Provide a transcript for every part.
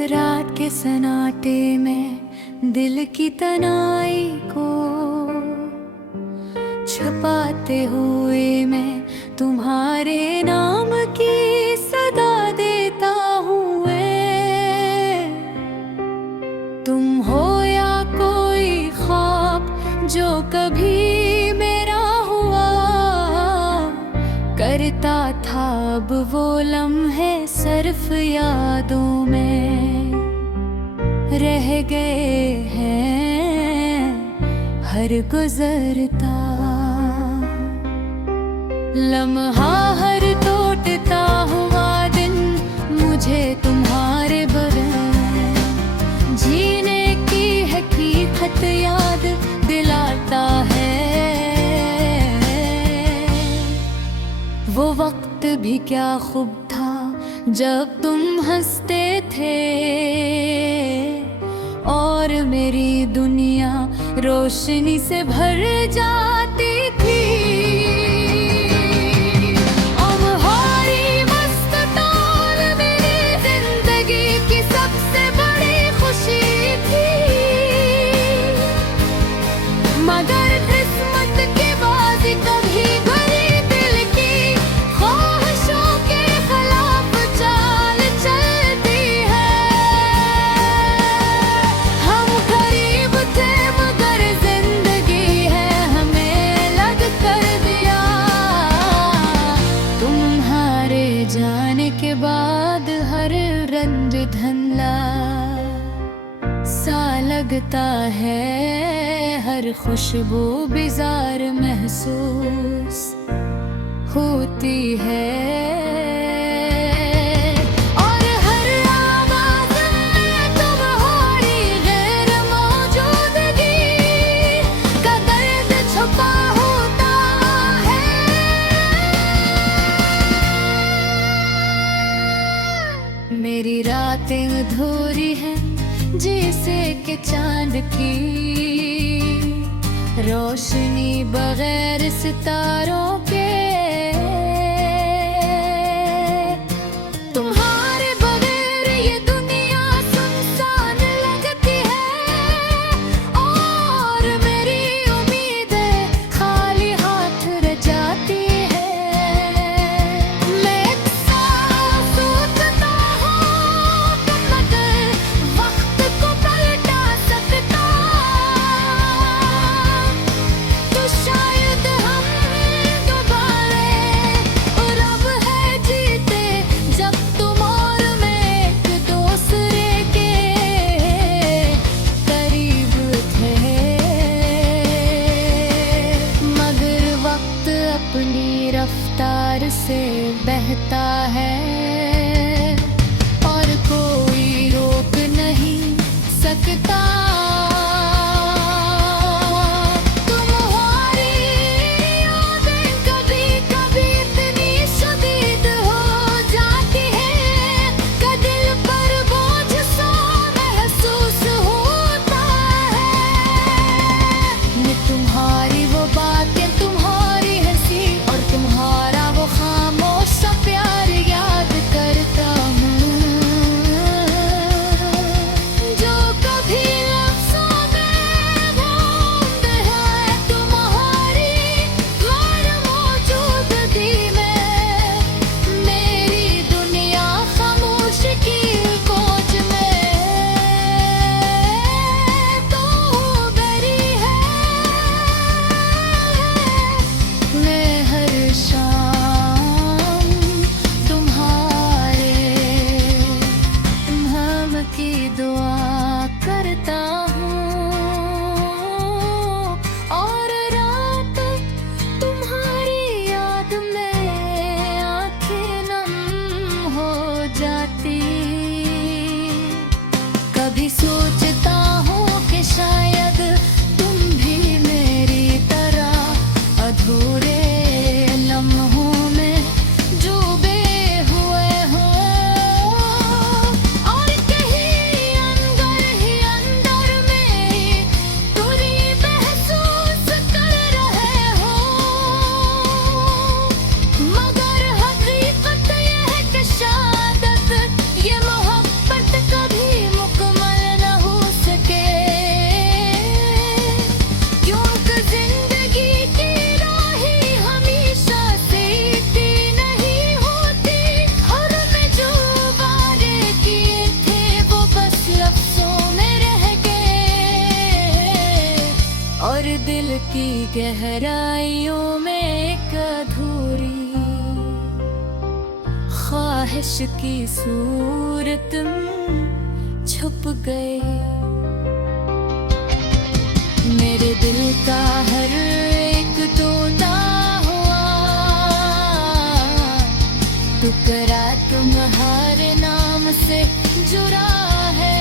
रात के सन्नाटे में दिल की तनाई को छुपाते हुए मैं तुम्हारे नाम की सदा देता हूँ। तुम हो या कोई ख्वाब जो कभी मेरा हुआ, करता था अब वो लम्हे सिर्फ यादों में रह गए हैं। हर गुजरता लम्हा, हर टूटता हुआ दिन मुझे तुम्हारे बगैर जीने की हकीकत याद दिलाता है। वो वक्त भी क्या खूब था जब तुम हंसते थे और मेरी दुनिया रोशनी से भर जाती थी। मगर किस्मत की बाजी कभी भरी दिल की ख्वाहिशों के खिलाफ चाल चलती है। हम करीब थे मगर जिंदगी है हमें लग कर दिया। तुम्हारे जाने के बाद हर रंग धुंधला सा लगता है, हर खुशबू बिजार महसूस होती है। और हर आवाज में तुम्हारी गैर मौजूदगी का दर्द छुपा होता है। मेरी रातें अधूरी हैं जैसे कि चांद की रोशनी बगैर सितारों के। तुम्हारे बगैर ये दुनिया सुनसान लगती है और मेरी उम्मीदें खाली हाथ रह जाती है। मैं सांस सोचता हूँ मगर वक्त को पलटा सकता, तो शायद हम दोबारा गहराइयों में एक अधूरी ख्वाहिश की सूरत में छुप गए। मेरे दिल का हर एक टूटा हुआ टुकड़ा तुम्हारे नाम से जुड़ा है।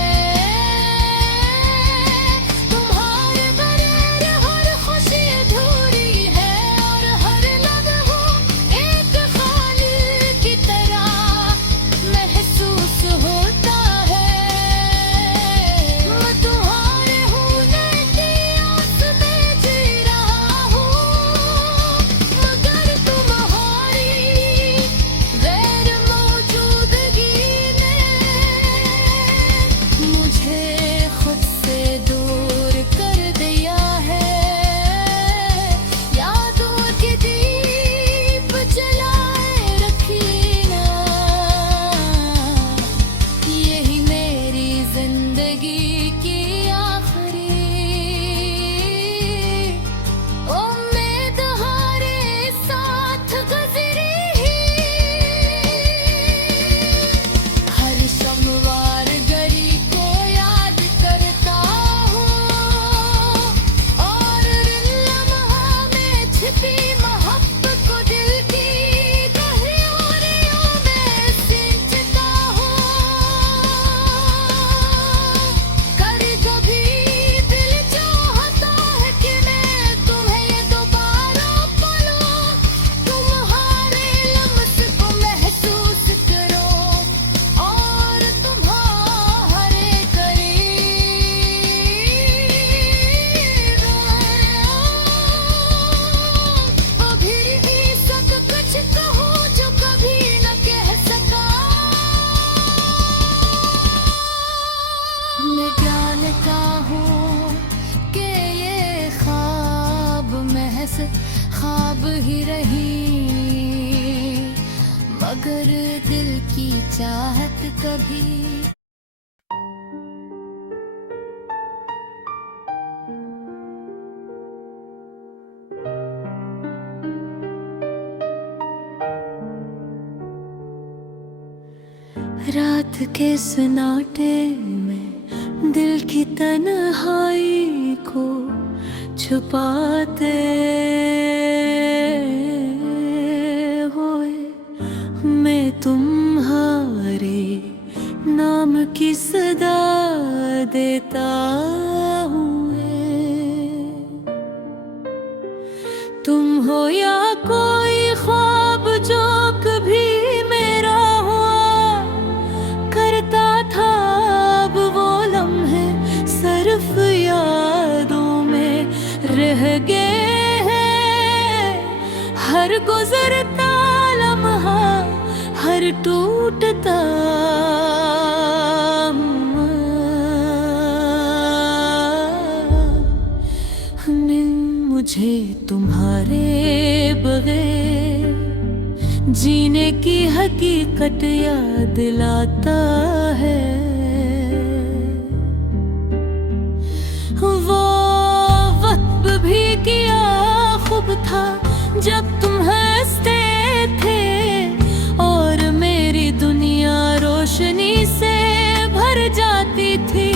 मैं जानता हूँ कि ये ख्वाब महज ख्वाब ही रही, मगर दिल की चाहत कभी रात के सन्नाटे में दिल की तन्हाई को छुपाते हुए मैं तुम्हारे नाम की सदा देता हूँ। तुम हो या कोई ख्वाब जो कभी मेरा हुआ करता था, अब वो लम्हे सिर्फ यादों में रह गए हैं। हर गुजरता लम्हा, हर टूटता मुझे तुम्हारे बगैर जीने की हकीकत याद दिलाता है। वो वक्त भी किया खूब था जब तुम हंसते थे और मेरी दुनिया रोशनी से भर जाती थी।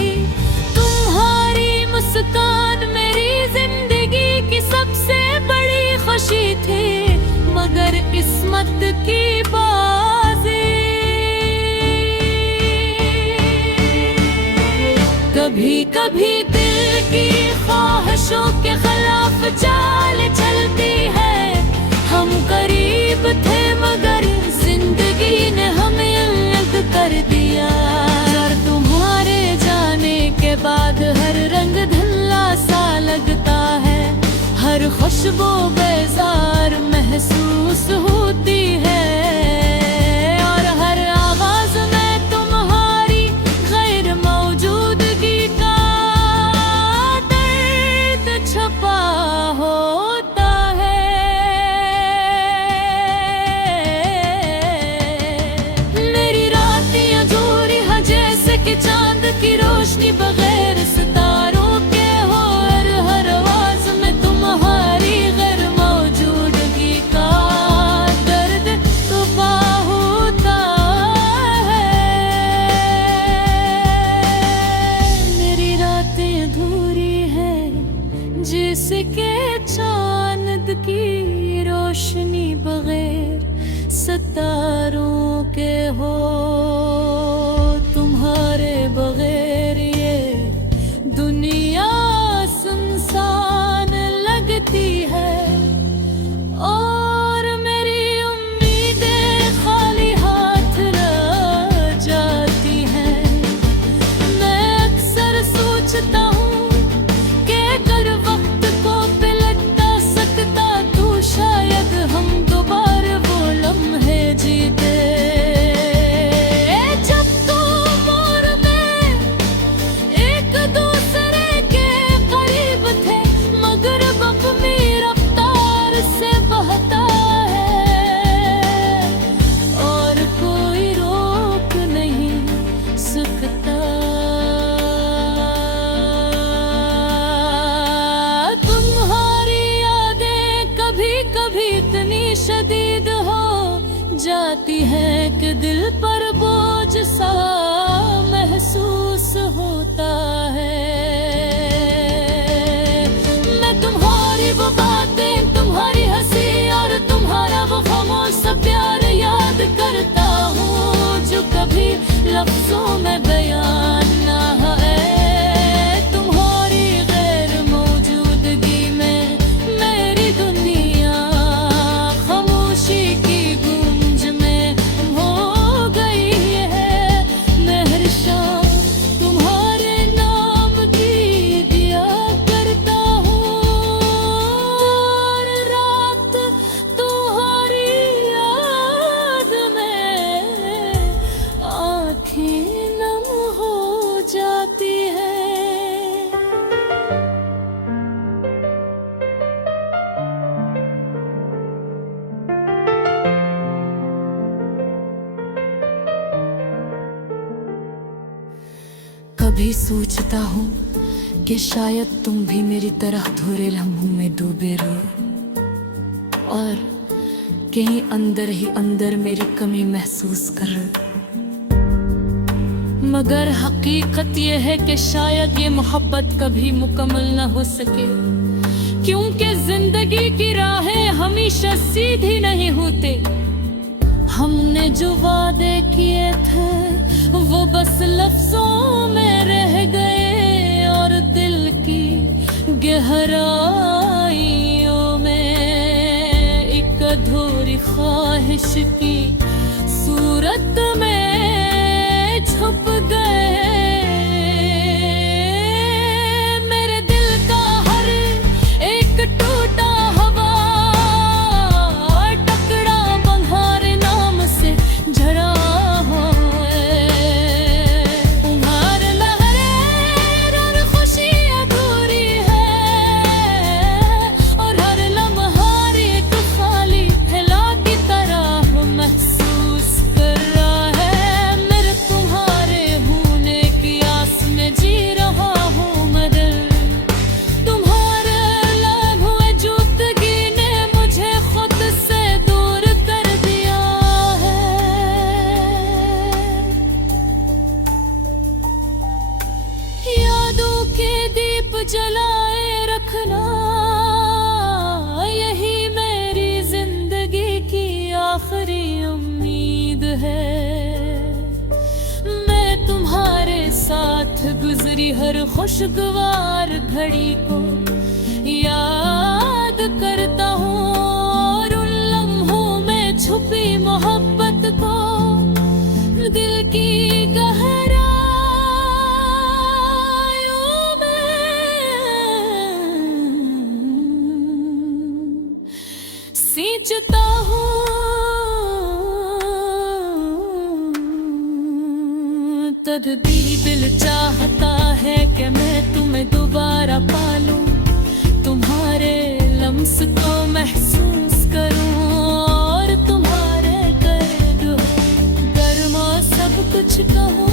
तुम्हारी मुस्कान मेरी जिंदगी की सबसे बड़ी खुशी थी, मगर किस्मत की बाजी कभी कभी दिल की ख्वाहिशों के खिलाफ चाल चलती है। हम करीब थे मगर जिंदगी ने हमें अलग कर दिया। और तुम्हारे जाने के बाद हर रंग धुंधला सा लगता है, हर खुशबू बेजार महसूस होती है। और हर आवाज में तुम्हारी गैर मौजूदगी का दर्द छुपा होता है। मेरी रातें अधूरी है जैसे कि चांद की रोशनी बगैर सितारों के हो। हर आवाज में तुम्हारी सितारों के हो, तुम्हारे बगैर ये दुनिया सुनसान लगती है। और मेरी उम्मीदें खाली हाथ रह जाती हैं। मैं अक्सर सोचता हूँ कि अगर वक्त को पलटा सकता तो शायद हम दोबारा वो लम्हे जीते जब तुम और मैं एक दूसरे के करीब थे। मगर अब मेरी रफ्तार से बहता है और कोई रोक नहीं सकता। तुम्हारी यादें कभी कभी इतनी शदीद हो जाती है कि दिल पर बोझ सा महसूस होता है। मैं तुम्हारी वो बातें, तुम्हारी हंसी और तुम्हारा वो खामोश सा प्यार याद करता हूँ जो कभी लफ्जों में बयान ना है। तुम्हारी गैर मौजूदगी में मेरी दुनिया खामोशी की गूंज में हो गई है। मैं हर शाम तुम्हारे नाम की दिया करता हूँ और रात तुम्हारी याद में आँखें नम हो जाती है। कभी सोचता हूँ कि शायद तुम भी मेरी तरह थोड़े लम्हों में डूबे रहो और कहीं अंदर ही अंदर मेरी कमी महसूस कर रहे हो। मगर हकीकत ये है कि शायद ये मोहब्बत कभी मुकम्मल न हो सके, क्योंकि जिंदगी की राहें हमेशा सीधी नहीं होती। हमने जो वादे किए थे वो बस लफ्जों में रह गए और दिल की गहराइयों में एक अधूरी ख्वाहिश की सूरत में छुप गए। मेरे दिल का हर एक टूटा हवा टुकड़ा बंगारे नाम से झरा हो उंगार लहरें और खुशी अधूरी है और हर लम्हा एक खाली हिला की तरह महसूस कर रहा है। मेरे तुम्हारे होने की आस में जी रहा हूँ मैं दिल। तुम्हारे लाभ हुए जुफ्तगी ने मुझे खुद से दूर कर दिया है। यादों के दीप जलाए रखना यही मेरी जिंदगी की आखिरी उम्मीद है। मैं तुम्हारे साथ गुजरी हर खुशगवार घड़ी को याद करता हूँ और उन लम्हों में छुपी मोहब्बत को दिल की गहराइयों में सींचता हूँ। तब भी दिल चाहता है कि मैं तुम्हें दोबारा पालूं, तुम्हारे लम्स को महसूस करूं और तुम्हारे गर्द गर्मा सब कुछ कहूं।